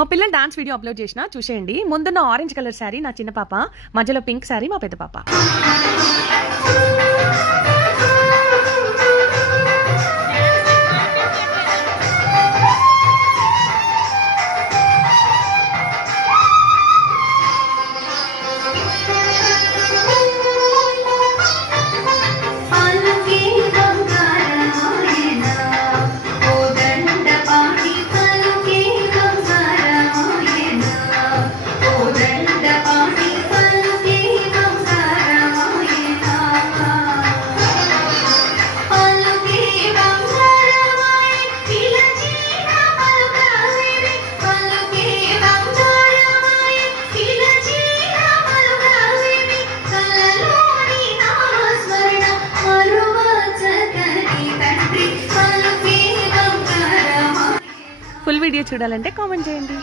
మా పిల్లలు dance video upload చేసిన చూసేయండి. ముందున్న ఆరెంజ్ కలర్ శారీ నా చిన్న పాప, మధ్యలో పింక్ శారీ మా పెద్ద పాప. ఫుల్ వీడియో చూడాలంటే కామెంట్ చేయండి.